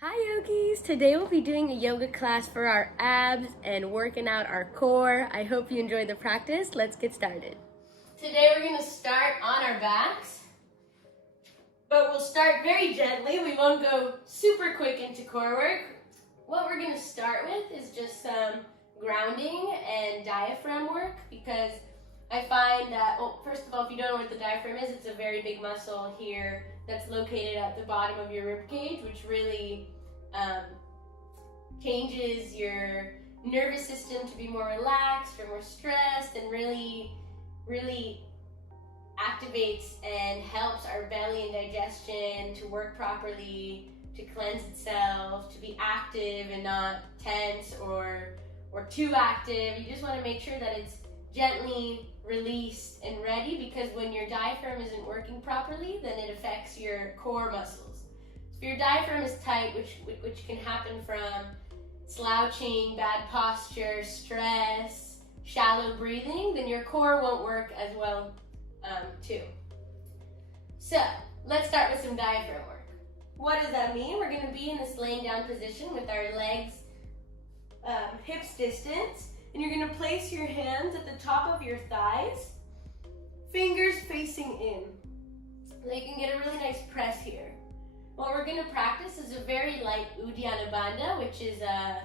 Hi yogis! Today we'll be doing a yoga class for our abs and working out our core. I hope you enjoy the practice. Let's get started. Today we're going to start on our backs, but we'll start very gently. We won't go super quick into core work. What we're going to start with is just some grounding and diaphragm work, because I find that, well, first of all, if you don't know what the diaphragm is, it's a very big muscle here that's located at the bottom of your rib cage, which really changes your nervous system to be more relaxed or more stressed, and really activates and helps our belly and digestion to work properly, to cleanse itself, to be active and not tense or too active. You just want to make sure that it's gently released and ready, because when your diaphragm isn't working properly, then it affects your core muscles. So if your diaphragm is tight, which can happen from slouching, bad posture, stress, shallow breathing, then your core won't work as well too. So let's start with some diaphragm work. What does that mean? We're going to be in this laying down position with our legs hips distance. And you're going to place your hands at the top of your thighs, fingers facing in. So you can get a really nice press here. What we're going to practice is a very light Uddiyana Bandha, which is a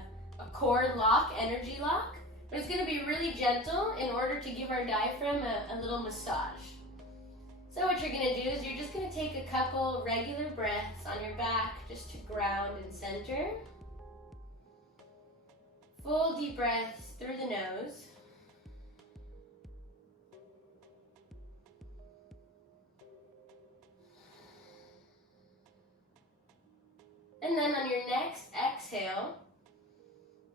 core lock, energy lock. But it's going to be really gentle in order to give our diaphragm a little massage. So what you're going to do is you're just going to take a couple regular breaths on your back just to ground and center. Full deep breaths through the nose. And then on your next exhale,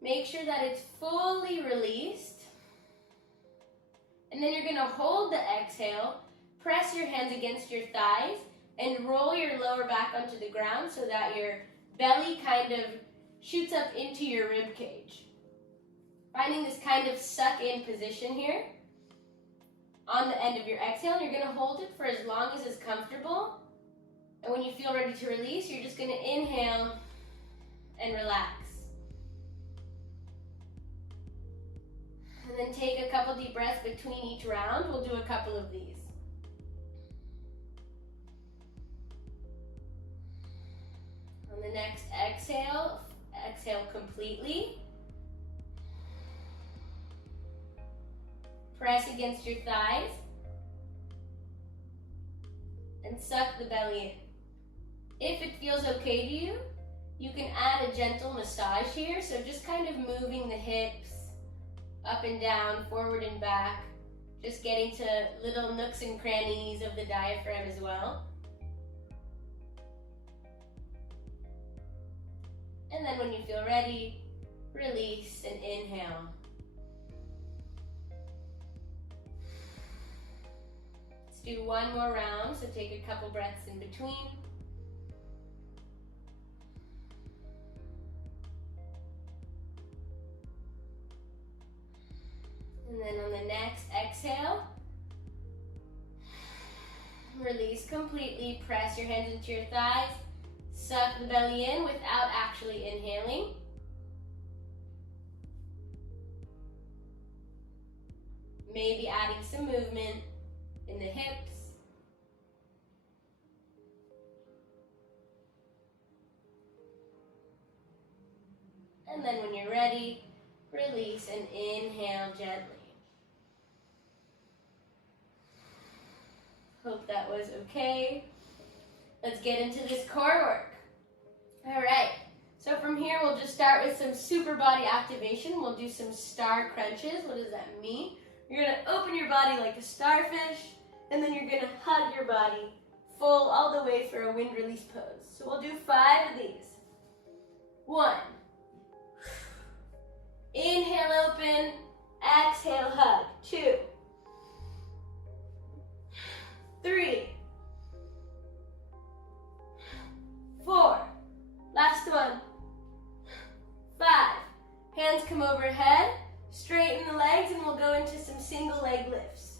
make sure that it's fully released. And then you're going to hold the exhale, press your hands against your thighs, and roll your lower back onto the ground so that your belly kind of shoots up into your rib cage. Finding this kind of suck in position here on the end of your exhale, and you're going to hold it for as long as is comfortable. And when you feel ready to release, you're just going to inhale and relax. And then take a couple deep breaths between each round. We'll do a couple of these. On the next exhale, exhale completely. Press against your thighs and suck the belly in. If it feels okay to you, you can add a gentle massage here. So just kind of moving the hips up and down, forward and back, just getting to little nooks and crannies of the diaphragm as well. And then when you feel ready, release and inhale. Do one more round, so take a couple breaths in between. And then on the next exhale, release completely, press your hands into your thighs, suck the belly in without actually inhaling. Maybe adding some movement in the hips. And then when you're ready, release and inhale gently. Hope that was okay. Let's get into this core work. All right, so from here we'll just start with some super body activation. We'll do some star crunches. What does that mean? You're going to open your body like a starfish, and then you're going to hug your body full all the way for a wind release pose. So we'll do 5 of these. 1. Inhale, open. Exhale, hug. 2. 3. 4. Last one. 5. Hands come overhead. Straighten the legs, and we'll go into some single leg lifts.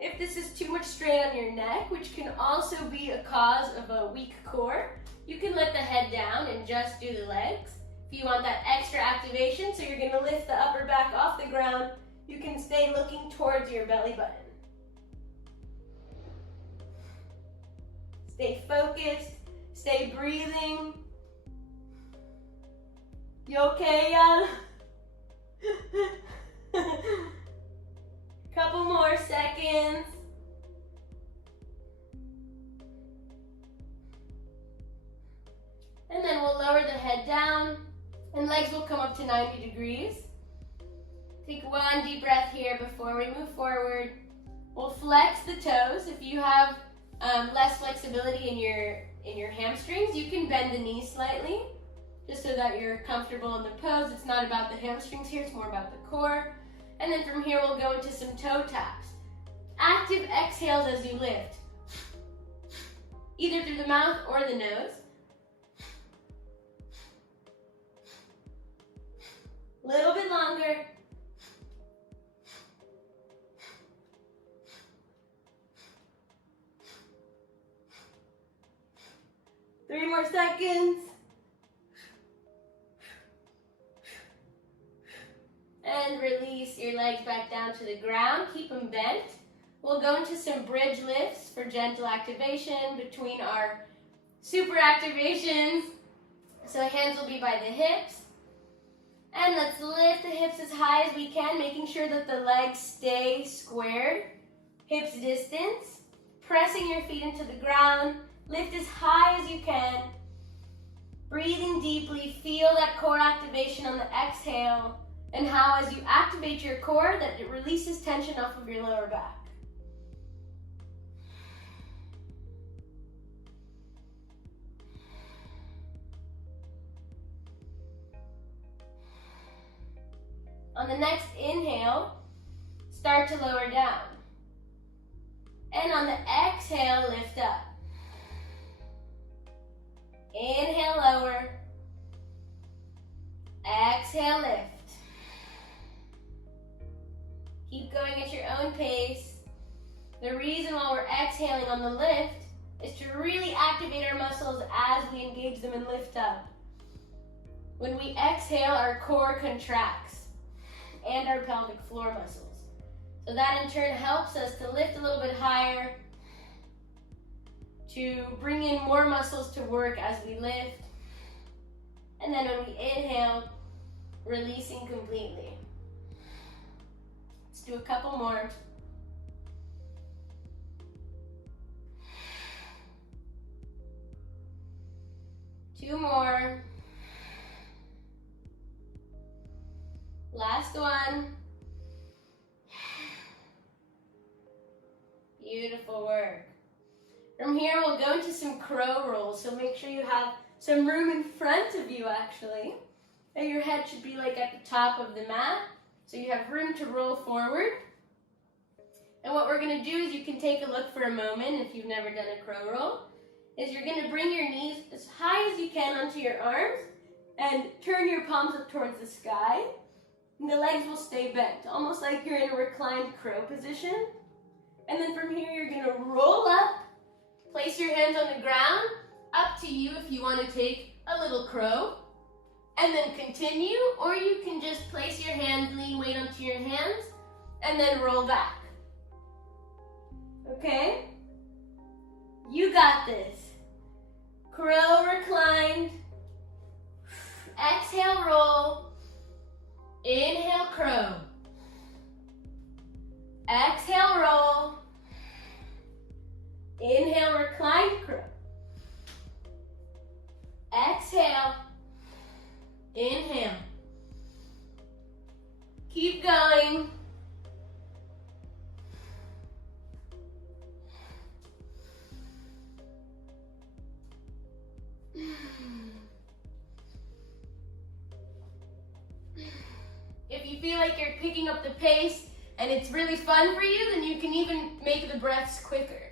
If this is too much strain on your neck, which can also be a cause of a weak core, you can let the head down and just do the legs. If you want that extra activation, so you're going to lift the upper back off the ground, you can stay looking towards your belly button. Stay focused, stay breathing. You okay, Jan? Couple more seconds. And then we'll lower the head down and legs will come up to 90 degrees. Take one deep breath here before we move forward. We'll flex the toes. If you have less flexibility in your hamstrings, you can bend the knees slightly just so that you're comfortable in the pose. It's not about the hamstrings here, it's more about the core. And then from here we'll go into some toe taps. Active exhales as you lift, either through the mouth or the nose. Little bit longer. Three more seconds. And release your legs back down to the ground. Keep them bent. We'll go into some bridge lifts for gentle activation between our super activations. So hands will be by the hips. And let's lift the hips as high as we can, making sure that the legs stay squared. Hips distance. Pressing your feet into the ground. Lift as high as you can. Breathing deeply. Feel that core activation on the exhale. And how as you activate your core, that it releases tension off of your lower back. On the next inhale, start to lower down. And on the exhale, lift up. Inhale, lower. Exhale, lift. Keep going at your own pace. The reason why we're exhaling on the lift is to really activate our muscles as we engage them and lift up. When we exhale, our core contracts and our pelvic floor muscles. So that in turn helps us to lift a little bit higher, to bring in more muscles to work as we lift. And then when we inhale, releasing completely. Let's do a couple more. Two more. Last one. Beautiful work. From here, we'll go into some crow rolls. So make sure you have some room in front of you, actually. And your head should be like at the top of the mat. So you have room to roll forward. And what we're going to do is you can take a look for a moment if you've never done a crow roll. Is you're going to bring your knees as high as you can onto your arms and turn your palms up towards the sky. And the legs will stay bent, almost like you're in a reclined crow position. And then from here, you're going to roll up, place your hands on the ground. Up to you if you want to take a little crow. And then continue, or you can just place your hands, lean weight onto your hands, and then roll back. Okay? You got this. Crow reclined. Exhale, roll. Inhale, crow. Exhale, roll. Inhale, reclined crow. Exhale. Inhale. Keep going. If you feel like you're picking up the pace and it's really fun for you, then you can even make the breaths quicker.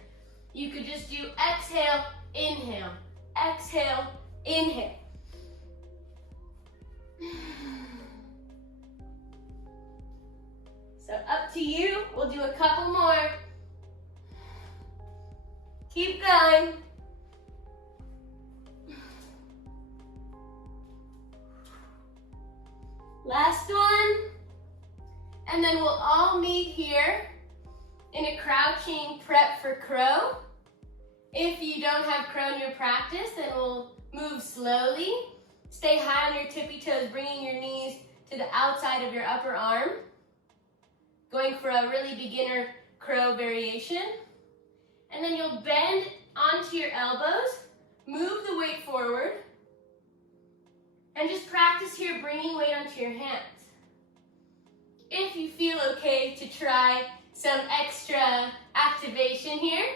You could just do exhale, inhale, exhale, inhale. So up to you. We'll do a couple more. Keep going. Last one. And then we'll all meet here in a crouching prep for crow. If you don't have crow in your practice, then we'll move slowly. Stay high on your tippy toes, bringing your knees to the outside of your upper arm. Going for a really beginner crow variation. And then you'll bend onto your elbows, move the weight forward, and just practice here bringing weight onto your hands. If you feel okay to try some extra activation here,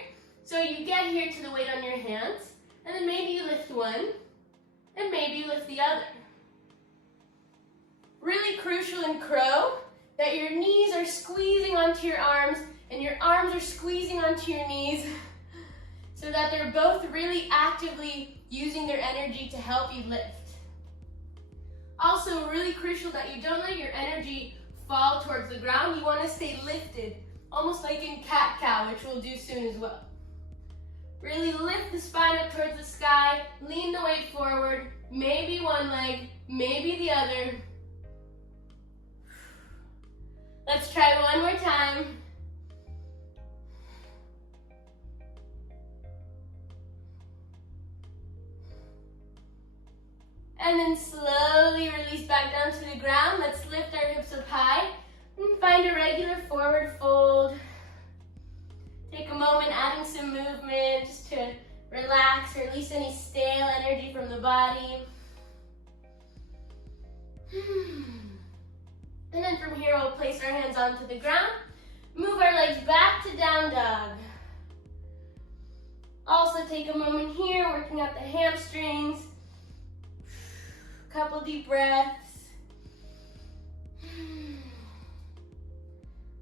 so you get here to the weight on your hands, and then maybe you lift one, and maybe you lift the other. Really crucial in crow that your knees are squeezing onto your arms, and your arms are squeezing onto your knees, so that they're both really actively using their energy to help you lift. Also, really crucial that you don't let your energy fall towards the ground. You want to stay lifted, almost like in cat-cow, which we'll do soon as well. Really lift the spine up towards the sky, lean the weight forward, maybe one leg, maybe the other. Let's try one more time. And then slowly release back down to the ground. Let's lift our hips up high and find a regular forward fold. Take a moment adding some movement just to relax, release any stale energy from the body. And then from here we'll place our hands onto the ground. Move our legs back to down dog. Also take a moment here, working out the hamstrings. Couple deep breaths.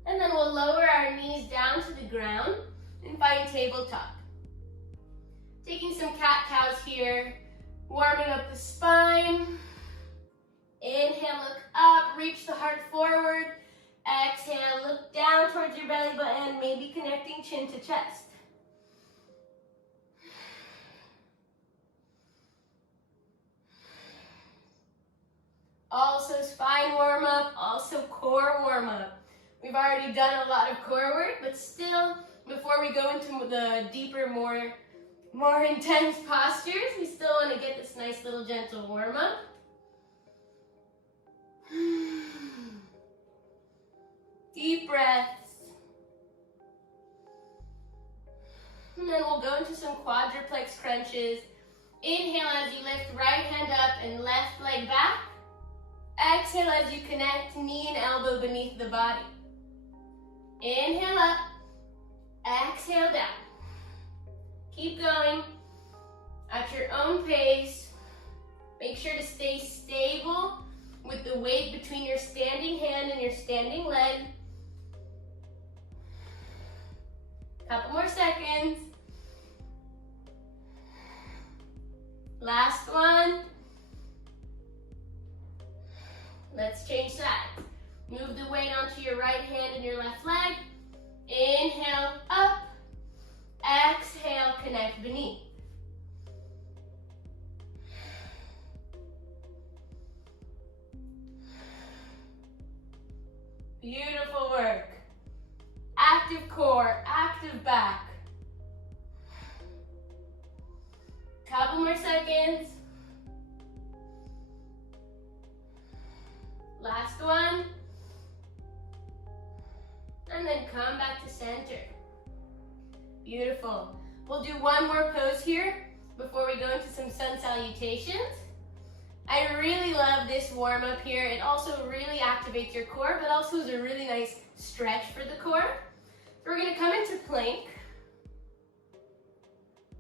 And then we'll lower our knees down to the ground and find tabletop. Taking some cat-cows here, warming up the spine. Inhale, look up, reach the heart forward. Exhale, look down towards your belly button, maybe connecting chin to chest. Also spine warm up, also core warm up. We've already done a lot of core work, but still, before we go into the deeper, more intense postures, we still want to get this nice little gentle warm up. Deep breaths. And then we'll go into some quadruplex crunches. Inhale as you lift right hand up and left leg back. Exhale as you connect knee and elbow beneath the body. Inhale up, exhale down. Keep going at your own pace. Make sure to stay stable with the weight between your standing hand and your standing leg. Couple more seconds. Last one. Let's change sides. Move the weight onto your right hand and your left leg. Inhale up. Exhale, connect beneath. Beautiful work. Active core, active back. Couple more seconds. Last one. And then come back to center. Beautiful. We'll do one more pose here before we go into some sun salutations. I really love this warm up here. It also really activates your core, but also is a really nice stretch for the core. So we're gonna come into plank.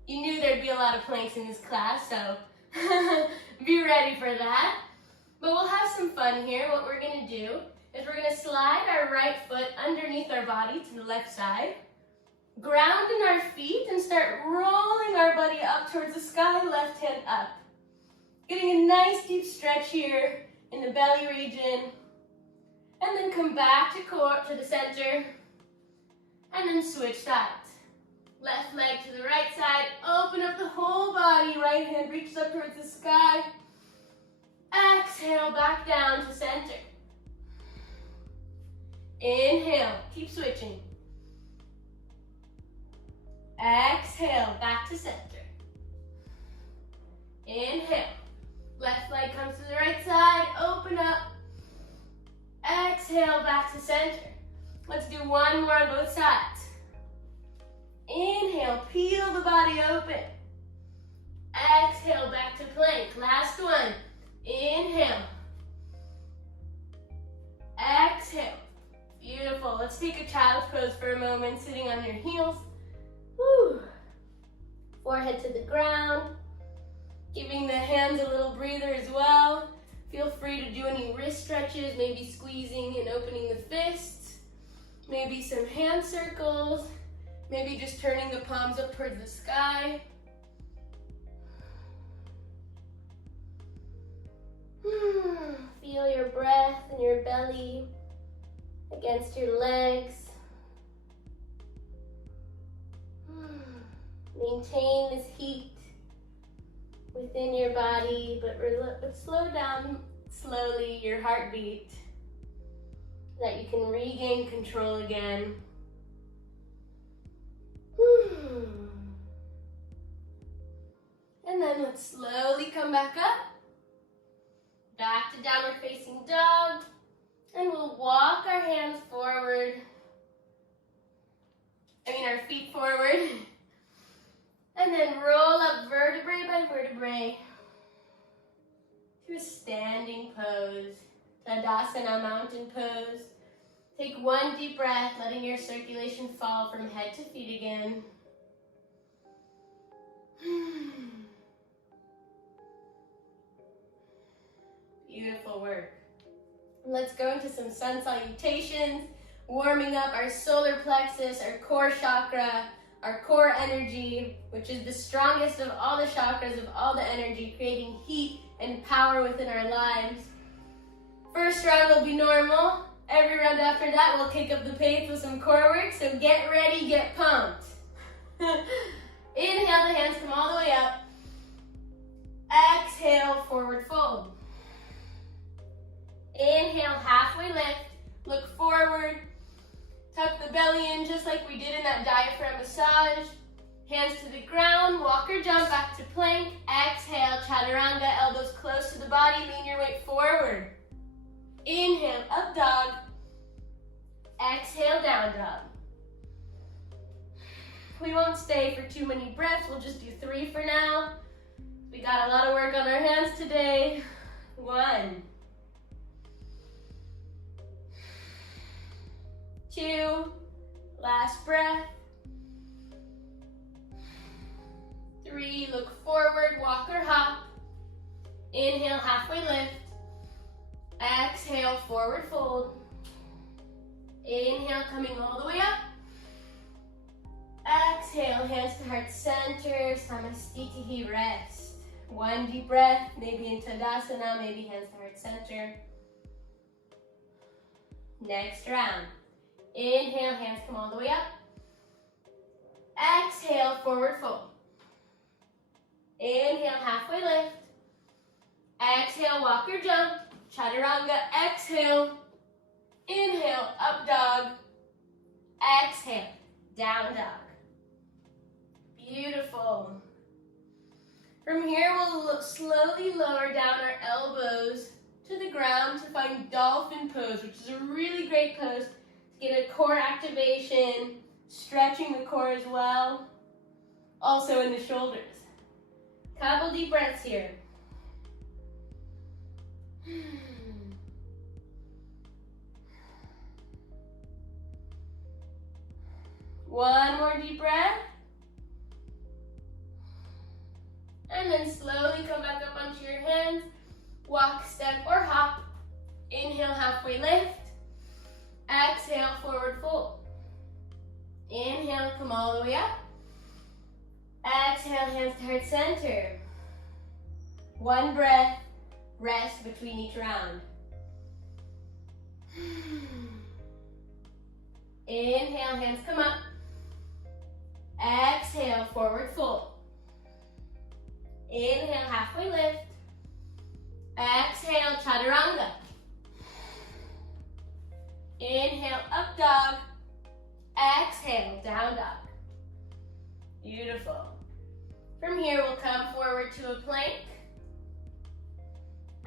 You knew there'd be a lot of planks in this class, so be ready for that. But we'll have some fun here. What we're gonna do is we're gonna slide our right foot underneath our body to the left side, ground in our feet, and start rolling our body up towards the sky, left hand up. Getting a nice deep stretch here in the belly region. And then come back to the center. And then switch sides. Left leg to the right side. Open up the whole body. Right hand reaches up towards the sky. Exhale, Exhale, back down to center. Inhale, keep switching. Exhale, back to center. Inhale, left leg comes to the right side, open up. Exhale, back to center. Let's do one more on both sides. Inhale, peel the body open. Exhale, back to plank. Last one. Inhale. Exhale. Beautiful. Let's take a child's pose for a moment, sitting on your heels. Woo. Forehead to the ground. Giving the hands a little breather as well. Feel free to do any wrist stretches, maybe squeezing and opening the fists. Maybe some hand circles. Maybe just turning the palms up towards the sky. Feel your breath and your belly against your legs. Maintain this heat within your body, but slow down slowly your heartbeat so that you can regain control again. And then let's slowly come back up. Back to downward facing dog. And we'll walk our hands forward. Our feet forward. And then roll up vertebrae by vertebrae to a standing pose. Tadasana, mountain pose. Take one deep breath, letting your circulation fall from head to feet again. Beautiful work. Let's go into some sun salutations, warming up our solar plexus, our core chakra, our core energy, which is the strongest of all the chakras, of all the energy, creating heat and power within our lives. First round will be normal. Every round after that, we'll kick up the pace with some core work, so get ready, get pumped. Inhale, the hands come all the way up. Exhale, forward fold. Inhale, halfway lift, look forward. Tuck the belly in just like we did in that diaphragm massage. Hands to the ground, walk or jump back to plank. Exhale, chaturanga, elbows close to the body, lean your weight forward. Inhale, up dog. Exhale, down dog. We won't stay for too many breaths, we'll just do 3 for now. We got a lot of work on our hands today. 1. 2, last breath. 3, look forward, walk or hop. Inhale, halfway lift. Exhale, forward fold. Inhale, coming all the way up. Exhale, hands to heart center, Samastitihi, rest. 1 deep breath, maybe in Tadasana, maybe hands to heart center. Next round. Inhale, hands come all the way up. Exhale, forward fold. Inhale, halfway lift. Exhale, walk or jump. Chaturanga, exhale. Inhale, up dog. Exhale, down dog. Beautiful. From here, we'll slowly lower down our elbows to the ground to find dolphin pose, which is a really great pose to get a core activation, stretching the core as well, also in the shoulders. Couple deep breaths here. One more deep breath. And then slowly come back up onto your hands. Walk, step, or hop. Inhale, halfway lift. Exhale, forward fold. Inhale, come all the way up. Exhale, hands to heart center. 1 breath, rest between each round. Inhale, hands come up. Exhale, forward fold. Inhale, halfway lift. Exhale, chaturanga. Inhale, up dog. Exhale, down dog. Beautiful. From here, we'll come forward to a plank.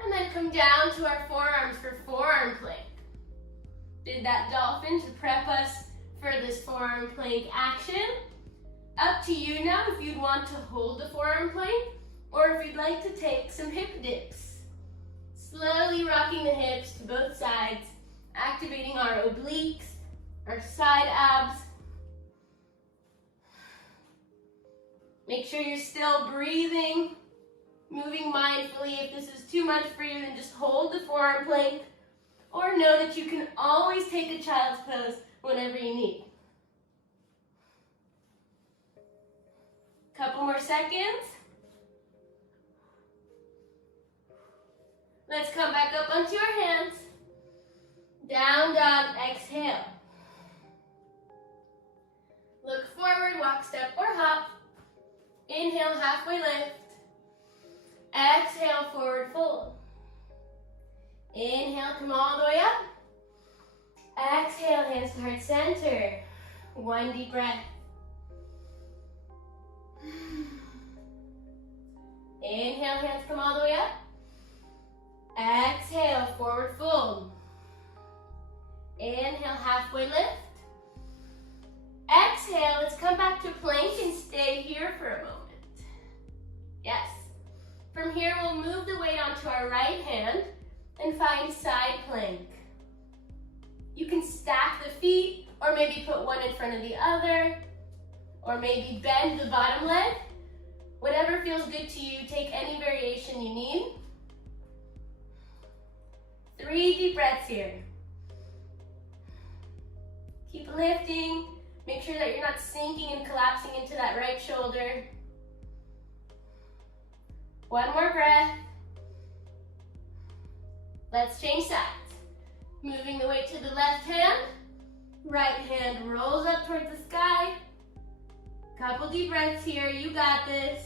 And then come down to our forearms for forearm plank. Did that dolphin to prep us for this forearm plank action. Up to you now if you'd want to hold the forearm plank or if you'd like to take some hip dips. Slowly rocking the hips to both sides, activating our obliques, our side abs. Make sure you're still breathing, moving mindfully. If this is too much for you, then just hold the forearm plank, or know that you can always take a child's pose whenever you need. Couple more seconds. Let's come back up onto our hands. Down dog, exhale. Look forward, walk, step, or hop. Inhale, halfway lift. Exhale, forward fold. Inhale, come all the way up. Exhale, hands to heart center. One deep breath. Inhale, hands come all the way up. Exhale, forward fold. Inhale, halfway lift. Exhale, let's come back to plank and stay here for a moment. Yes. From here, we'll move the weight onto our right hand and find side plank. You can stack the feet, or maybe put one in front of the other, or maybe bend the bottom leg. Whatever feels good to you, take any variation you need. 3 deep breaths here. Keep lifting. Make sure that you're not sinking and collapsing into that right shoulder. One more breath. Let's change sides. Moving the weight to the left hand. Right hand rolls up towards the sky. Couple deep breaths here. You got this.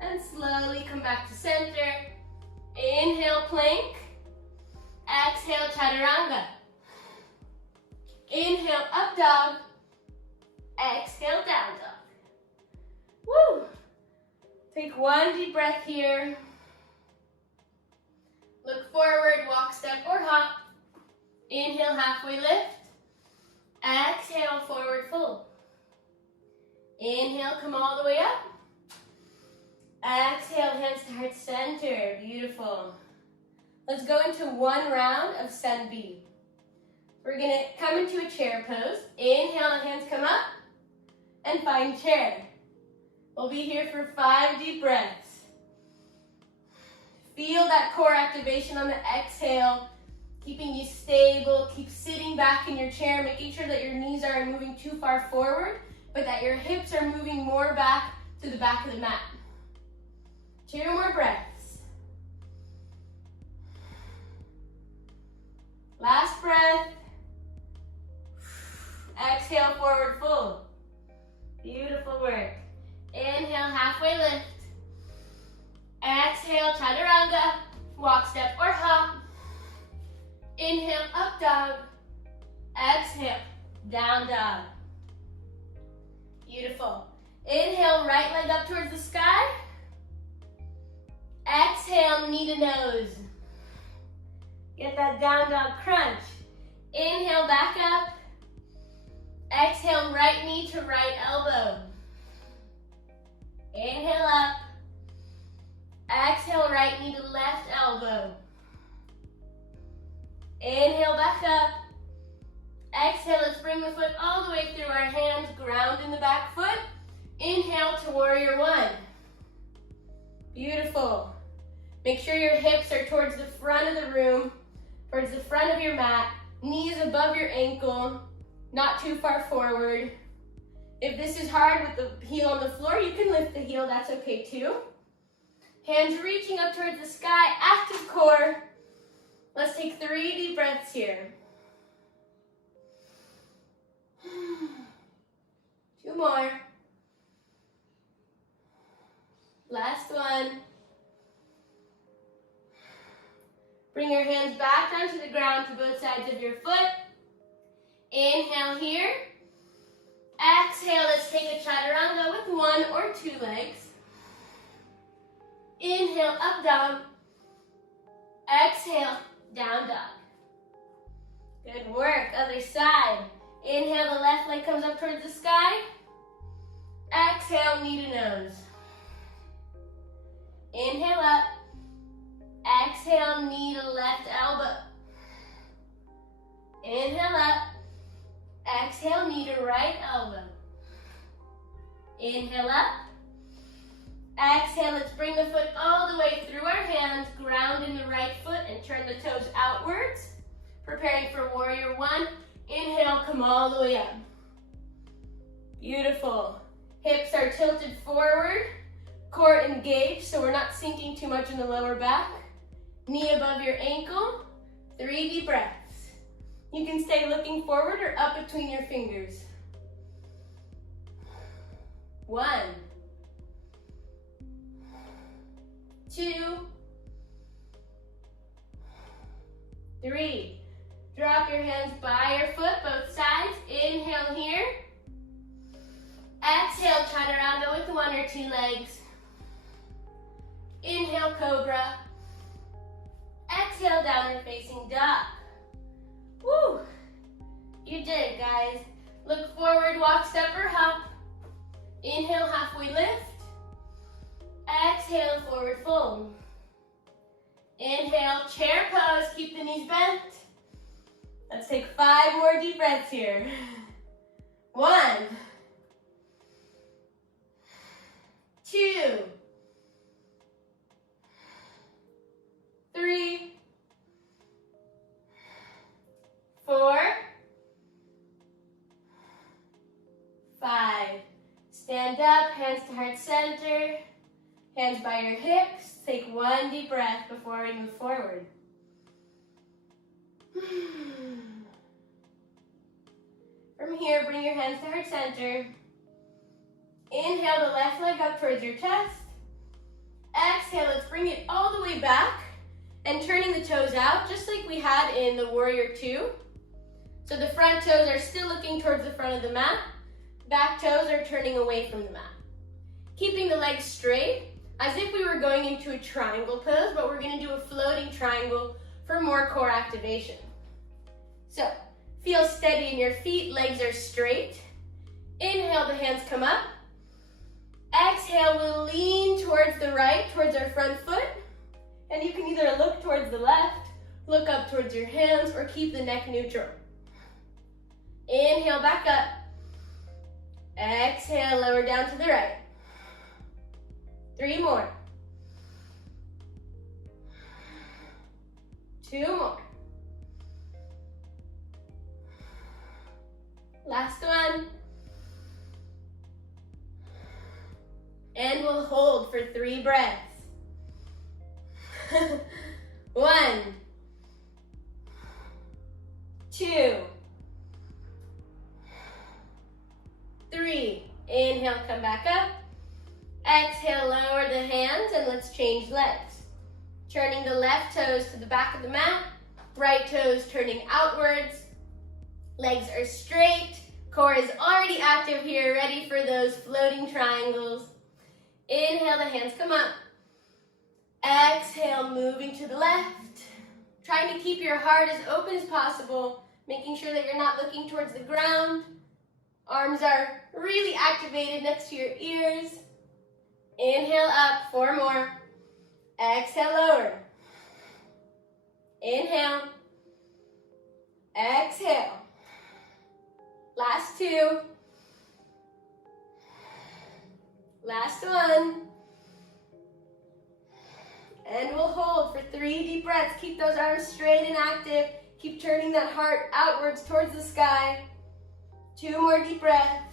And slowly come back to center. Inhale, plank. Exhale, chaturanga. Inhale, up dog. Exhale, down dog. Woo! Take one deep breath here. Look forward, walk, step, or hop. Inhale, halfway lift. Exhale, forward fold. Inhale, come all the way up. Exhale, hands to heart center. Beautiful. Let's go into one round of sun B. We're gonna come into a chair pose. Inhale, hands come up. And find chair. We'll be here for 5 deep breaths. Feel that core activation on the exhale, keeping you stable. Keep sitting back in your chair, making sure that your knees aren't moving too far forward, but that your hips are moving more back to the back of the mat. 2 more breaths. Last breath. Exhale, forward fold. Beautiful work. Inhale, halfway lift. Exhale, chaturanga. Walk, step, or hop. Inhale, up dog. Exhale, down dog. Beautiful. Inhale, right leg up towards the sky. Exhale, knee to nose. Get that down dog crunch. Inhale, back up. Exhale, right knee to right elbow. Inhale up. Exhale, right knee to left elbow. Inhale, back up. Exhale, let's bring the foot all the way through our hands, ground in the back foot. Inhale to warrior one. Beautiful. Make sure your hips are towards the front of the room, towards the front of your mat, knees above your ankle, not too far forward. If this is hard with the heel on the floor, you can lift the heel, that's okay too. Hands reaching up towards the sky, active core. Let's take 3 deep breaths here. Bring your hands back down to the ground to both sides of your foot. Inhale here. Exhale, let's take a chaturanga with 1 or 2 legs. Inhale, up dog. Exhale, down dog. Good work, other side. Inhale, the left leg comes up towards the sky. Exhale, knee to nose. Inhale up. Exhale, knee to left elbow. Inhale up. Exhale, knee to right elbow. Inhale up. Exhale, let's bring the foot all the way through our hands, ground in the right foot and turn the toes outwards. Preparing for warrior 1. Inhale, come all the way up. Beautiful. Hips are tilted forward, core engaged so we're not sinking too much in the lower back. Knee above your ankle, 3 deep breaths. You can stay looking forward or up between your fingers. 1, 2, 3. Drop your hands by your foot, both sides. Inhale here. Exhale, chaturanga with 1 or 2 legs. Inhale, cobra. Exhale, downward facing dog. Woo! You did it, guys. Look forward, walk, step, or hop. Inhale, halfway lift. Exhale, forward fold. Inhale, chair pose, keep the knees bent. Let's take 5 more deep breaths here. 1, 2, 3, 4, 5. Stand up, hands to heart center, hands by your hips. Take 1 deep breath before we move forward. From here, bring your hands to heart center. Inhale the left leg up towards your chest. Exhale, let's bring it all the way back and turning the toes out just like we had in the warrior 2. So the front toes are still looking towards the front of the mat. Back toes are turning away from the mat. Keeping the legs straight as if we were going into a triangle pose, but we're going to do a floating triangle for more core activation. So feel steady in your feet, legs are straight. Inhale, the hands come up. Exhale, we'll lean towards the right, towards our front foot. And you can either look towards the left, look up towards your hands, or keep the neck neutral. Inhale, back up. Exhale, lower down to the right. 3 more. 2 more. Last one. And we'll hold for 3 breaths. 1, 2, 3. Inhale, come back up. Exhale, lower the hands and let's change legs. Turning the left toes to the back of the mat. Right toes turning outwards. Legs are straight. Core is already active here, ready for those floating triangles. Inhale, the hands come up. Exhale, moving to the left. Trying to keep your heart as open as possible, making sure that you're not looking towards the ground. Arms are really activated next to your ears. Inhale up, 4 more. Exhale, lower. Inhale. Exhale. Last 2. Last 1. And we'll hold for 3 deep breaths. Keep those arms straight and active. Keep turning that heart outwards towards the sky. 2 more deep breaths.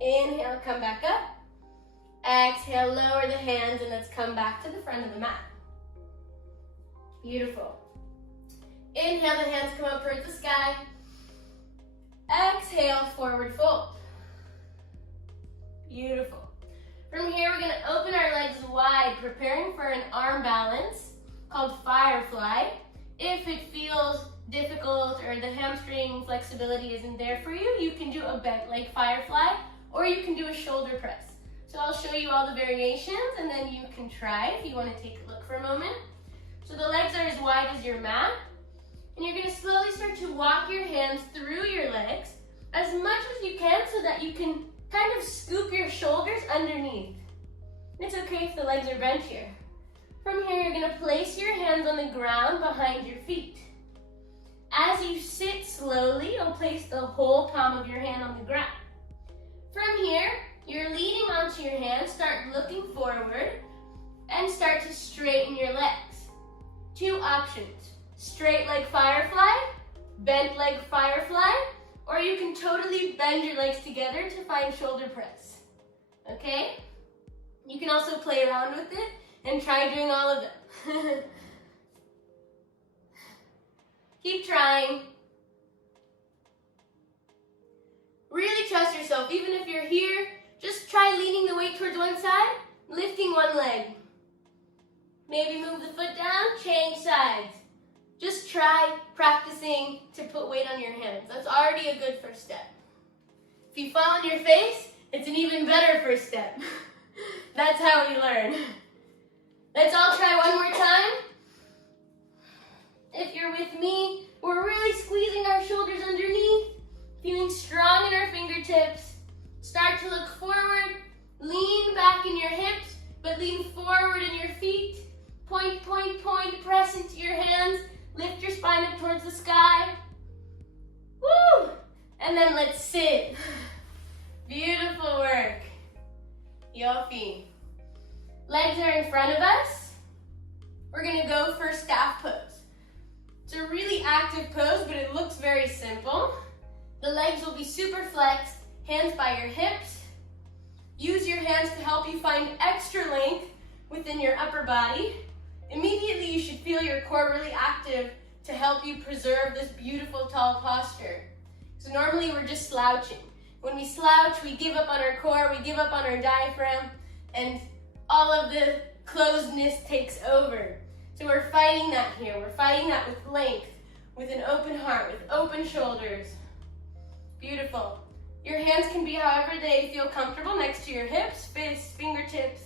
Inhale, come back up. Exhale, lower the hands and let's come back to the front of the mat. Beautiful. Inhale, the hands come up towards the sky. Exhale, forward fold. Beautiful. From here, we're gonna open our legs wide, preparing for an arm balance called firefly. If it feels difficult or the hamstring flexibility isn't there for you, you can do a bent leg firefly, or you can do a shoulder press. So I'll show you all the variations and then you can try if you want to take a look for a moment. So the legs are as wide as your mat, and you're going to slowly start to walk your hands through your legs as much as you can so that you can kind of scoop your shoulders underneath. It's okay if the legs are bent here. From here, you're going to place your hands on the ground behind your feet. As you sit slowly, you'll place the whole palm of your hand on the ground. From here, you're leaning onto your hands, start looking forward, and start to straighten your legs. Two options: straight leg firefly, bent leg firefly, or you can totally bend your legs together to find shoulder press. Okay? You can also play around with it and try doing all of them. Keep trying. Really trust yourself. Even if you're here, just try leaning the weight towards one side, lifting one leg. Maybe move the foot down, change sides. Just try practicing to put weight on your hands. That's already a good first step. If you fall on your face, it's an even better first step. That's how we learn. Let's all try one more time. If you're with me, we're really squeezing our shoulders underneath, feeling strong in our fingertips. Start to look forward, lean back in your hips, but lean forward in your feet. Point, point, point, press into your hands. Lift your spine up towards the sky. Woo! And then let's sit. Beautiful work. Yofi. Legs are in front of us. We're gonna go for staff pose. It's a really active pose, but it looks very simple. The legs will be super flexed, hands by your hips. Use your hands to help you find extra length within your upper body. Immediately, you should feel your core really active to help you preserve this beautiful tall posture. So normally we're just slouching. When we slouch, we give up on our core, we give up on our diaphragm, and all of the closedness takes over. So we're fighting that here. We're fighting that with length, with an open heart, with open shoulders. Beautiful. Your hands can be however they feel comfortable, next to your hips, fists, fingertips,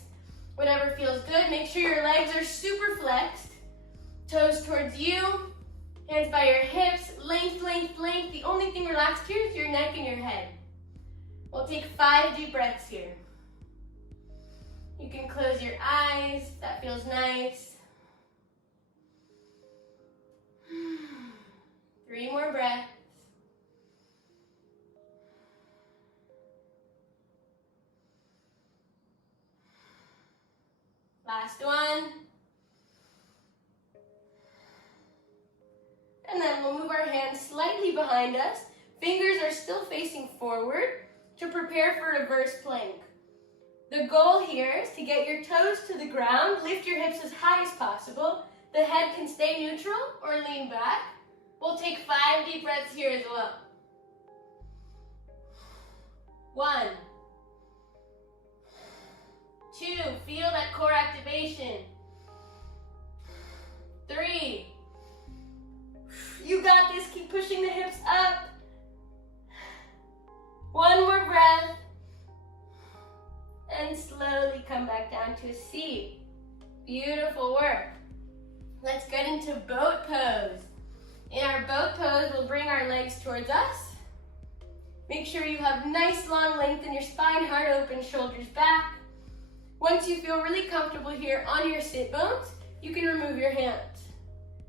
whatever feels good. Make sure your legs are super flexed. Toes towards you, hands by your hips, length, length, length. The only thing relaxed here is your neck and your head. We'll take 5 deep breaths here. You can close your eyes, that feels nice. 3 more breaths. Last one. And then we'll move our hands slightly behind us. Fingers are still facing forward to prepare for reverse plank. The goal here is to get your toes to the ground, lift your hips as high as possible. The head can stay neutral or lean back. We'll take 5 deep breaths here as well. 1, 2, feel that core activation. 3, you got this, keep pushing the hips up. 1 more breath. And slowly come back down to a seat. Beautiful work. Let's get into boat pose. In our boat pose, we'll bring our legs towards us. Make sure you have nice long length in your spine, heart open, shoulders back. Once you feel really comfortable here on your sit bones, you can remove your hands.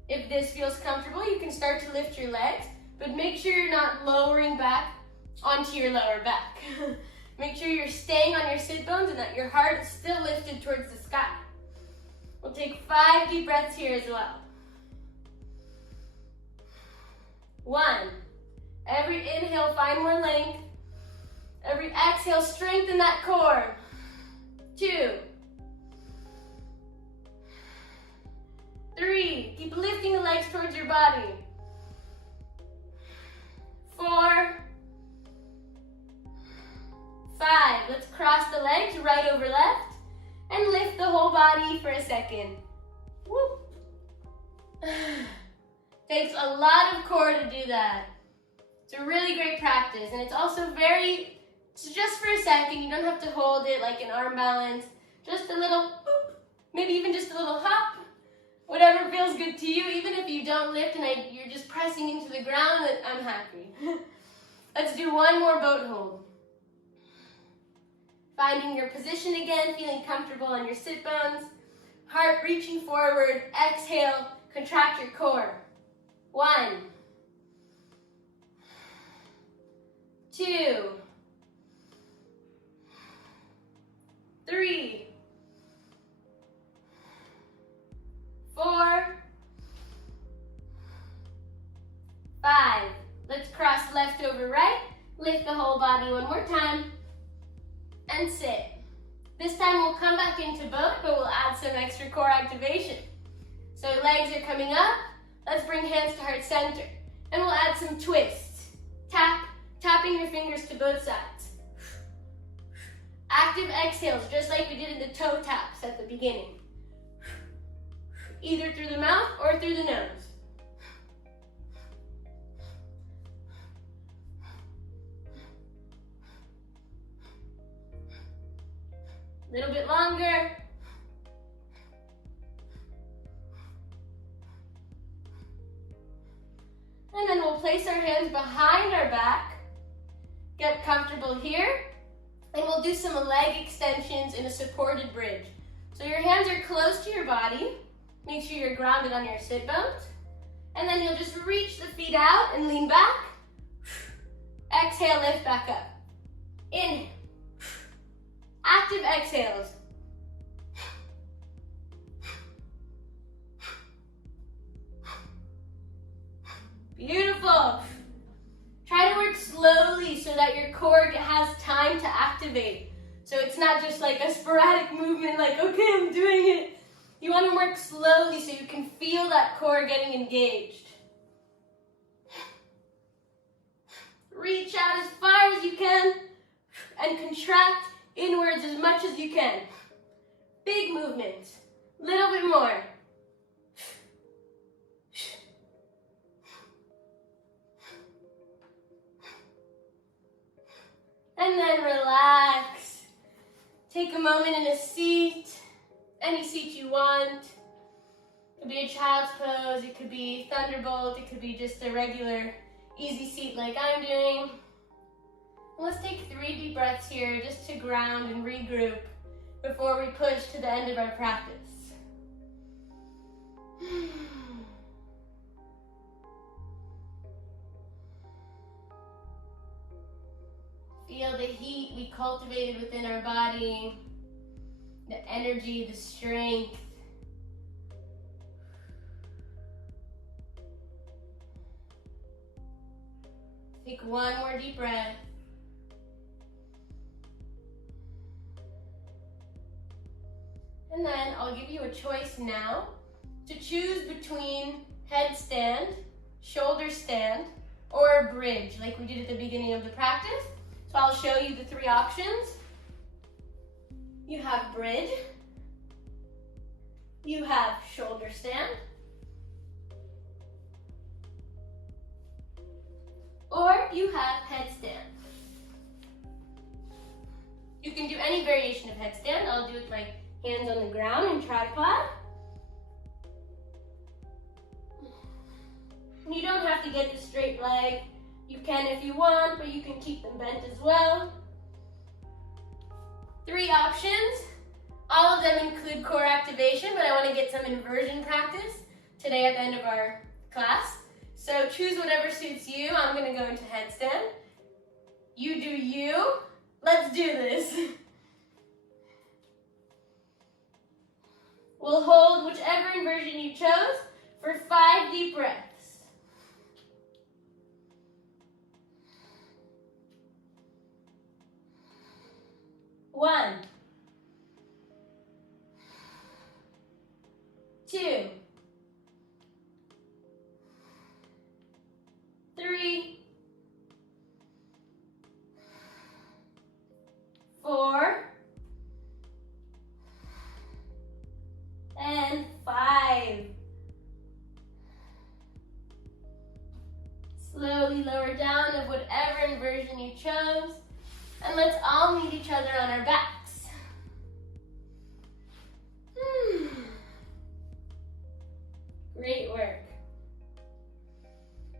If this feels comfortable, you can start to lift your legs, but make sure you're not lowering back onto your lower back. Make sure you're staying on your sit bones and that your heart is still lifted towards the sky. We'll take 5 deep breaths here as well. 1, every inhale, find more length. Every exhale, strengthen that core. 2, 3, keep lifting the legs towards your body. 4, 5, let's cross the legs right over left and lift the whole body for a second. Woo. Takes a lot of core to do that. It's a really great practice, and it's also it's just for a second. You don't have to hold it like an arm balance. Just a little boop, maybe even just a little hop. Whatever feels good to you, even if you don't lift and you're just pressing into the ground, I'm happy. Let's do one more boat hold. Finding your position again, feeling comfortable on your sit bones. Heart reaching forward, exhale, contract your core. 1, 2, 3, 4, 5. Let's cross left over right. Lift the whole body one more time. And sit. This time we'll come back into boat, but we'll add some extra core activation. So legs are coming up. Let's bring hands to heart center. And we'll add some twists. Tapping your fingers to both sides. Active exhales, just like we did in the toe taps at the beginning. Either through the mouth or through the nose. A little bit longer. And then we'll place our hands behind our back. Get comfortable here. And we'll do some leg extensions in a supported bridge. So your hands are close to your body. Make sure you're grounded on your sit bones. And then you'll just reach the feet out and lean back. Exhale, lift back up. Inhale. Active exhales. Beautiful. Try to work slowly so that your core has time to activate. So it's not just like a sporadic movement, like, okay, I'm doing it. You want to work slowly so you can feel that core getting engaged. Reach out as far as you can and contract inwards as much as you can. Big movement. Little bit more. And then relax. Take a moment in a seat. Any seat you want. It could be a child's pose. It could be thunderbolt. It could be just a regular easy seat like I'm doing. Let's take 3 deep breaths here just to ground and regroup before we push to the end of our practice. Feel the heat we cultivated within our body, the energy, the strength. Take one more deep breath. And then I'll give you a choice now to choose between headstand, shoulder stand, or a bridge like we did at the beginning of the practice. So I'll show you the 3 options. You have bridge, you have shoulder stand, or you have headstand. You can do any variation of headstand. I'll do it with my hands on the ground and tripod. You don't have to get the straight leg. You can if you want, but you can keep them bent as well. 3 options. All of them include core activation, but I want to get some inversion practice today at the end of our class. So choose whatever suits you. I'm going to go into headstand. You do you. Let's do this. We'll hold whichever inversion you chose for 5 deep breaths. 1, 2, 3, 4, slowly lower down of whatever inversion you chose. And let's all meet each other on our backs. Great work.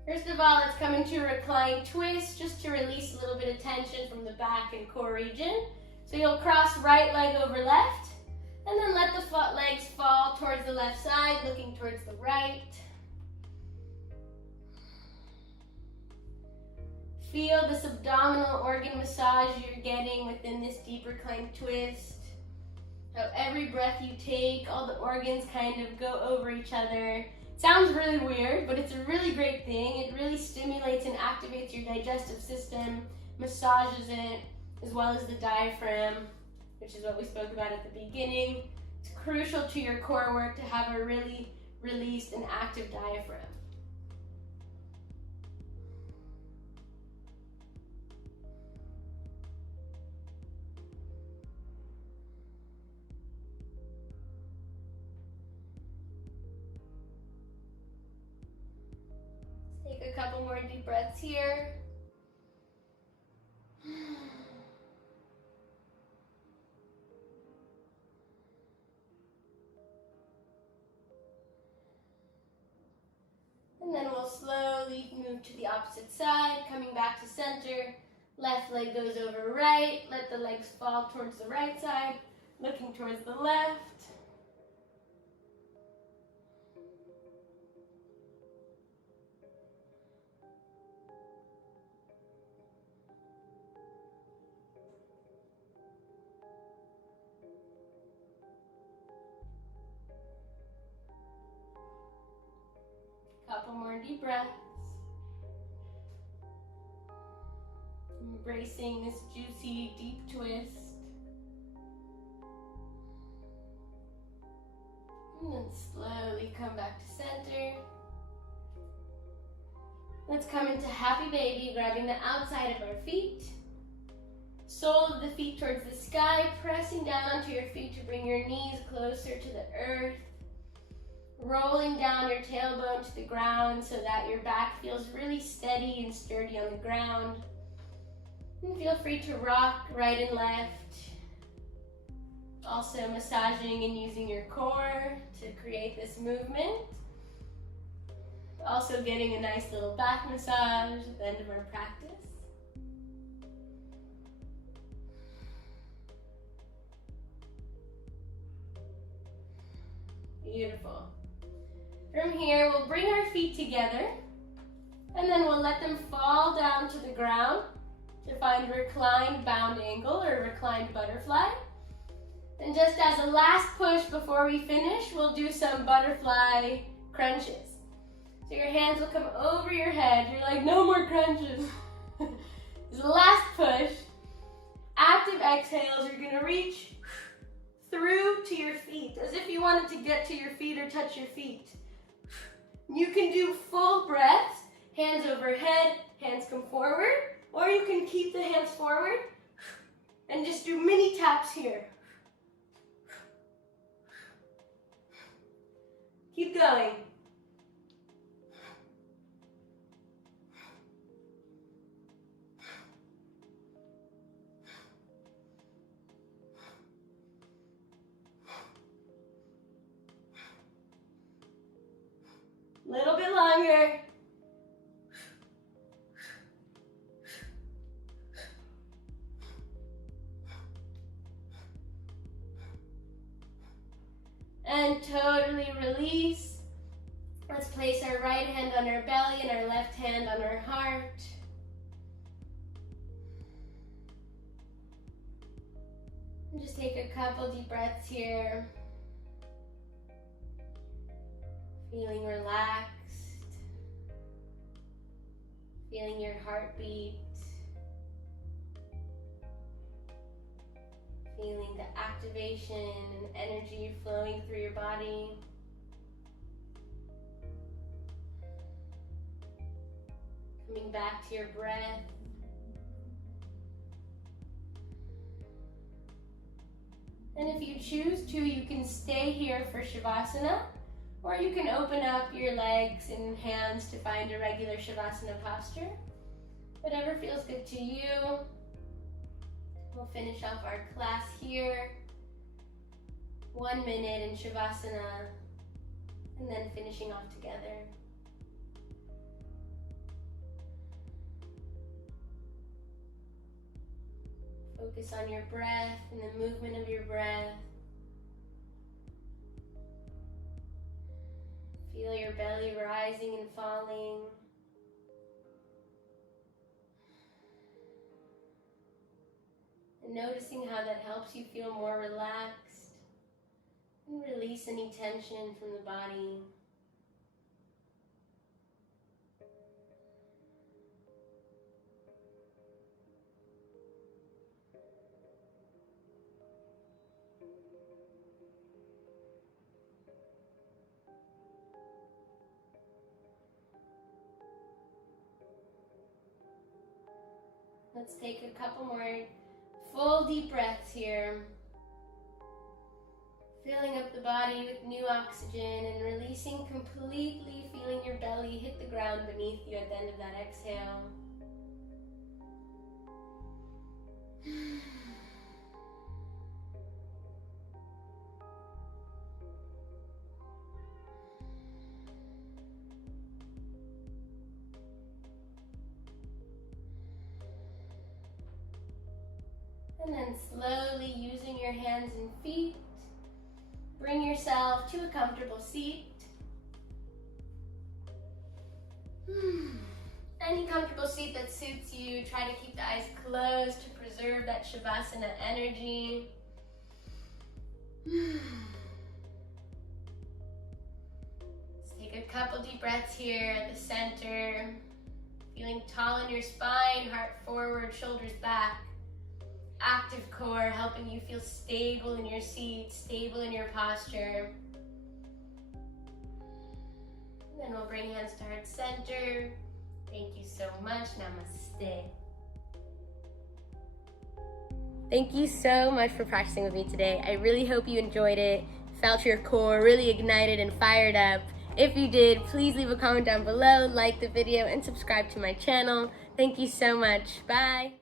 First of all, let's come into a reclined twist just to release a little bit of tension from the back and core region. So you'll cross right leg over left, and then let the legs fall towards the left side, looking towards the right. Feel this abdominal organ massage you're getting within this deep reclined twist. How every breath you take, all the organs kind of go over each other. Sounds really weird, but it's a really great thing. It really stimulates and activates your digestive system, massages it, as well as the diaphragm, which is what we spoke about at the beginning. It's crucial to your core work to have a really released and active diaphragm. Take a couple more deep breaths here. And then we'll slowly move to the opposite side, coming back to center. Left leg goes over right. Let the legs fall towards the right side, looking towards the left. Couple more deep breaths. Embracing this juicy, deep twist. And then slowly come back to center. Let's come into happy baby, grabbing the outside of our feet. Sole of the feet towards the sky, pressing down onto your feet to bring your knees closer to the earth. Rolling down your tailbone to the ground so that your back feels really steady and sturdy on the ground. And feel free to rock right and left. Also massaging and using your core to create this movement. Also getting a nice little back massage at the end of our practice. Beautiful. From here, we'll bring our feet together, and then we'll let them fall down to the ground to find reclined bound angle or reclined butterfly. And just as a last push before we finish, we'll do some butterfly crunches. So your hands will come over your head. You're like, no more crunches. This is the last push. Active exhales, you're gonna reach through to your feet, as if you wanted to get to your feet or touch your feet. You can do full breaths, hands overhead, hands come forward, or you can keep the hands forward and just do mini taps here. Keep going. Little bit longer. And totally release. Let's place our right hand on our belly and our left hand on our heart. And just take a couple deep breaths here. Feeling relaxed. Feeling your heartbeat. Feeling the activation and energy flowing through your body. Coming back to your breath. And if you choose to, you can stay here for Shavasana, Or you can open up your legs and hands to find a regular Shavasana posture. Whatever feels good to you. We'll finish off our class here. 1 minute in Shavasana, and then finishing off together. Focus on your breath and the movement of your breath. Feel your belly rising and falling. And noticing how that helps you feel more relaxed and release any tension from the body. Let's take a couple more full deep breaths here. Filling up the body with new oxygen and releasing completely, feeling your belly hit the ground beneath you at the end of that exhale. And then slowly using your hands and feet, bring yourself to a comfortable seat. Any comfortable seat that suits you. Try to keep the eyes closed to preserve that Shavasana energy. Let's take a couple deep breaths here at the center. Feeling tall in your spine, heart forward, shoulders back. Active core, helping you feel stable in your seat, stable in your posture. And then we'll bring hands to heart center. Thank you so much. Namaste. Thank you so much for practicing with me today. I really hope you enjoyed it, felt your core really ignited and fired up. If you did, please leave a comment down below, like the video, and subscribe to my channel. Thank you so much. Bye.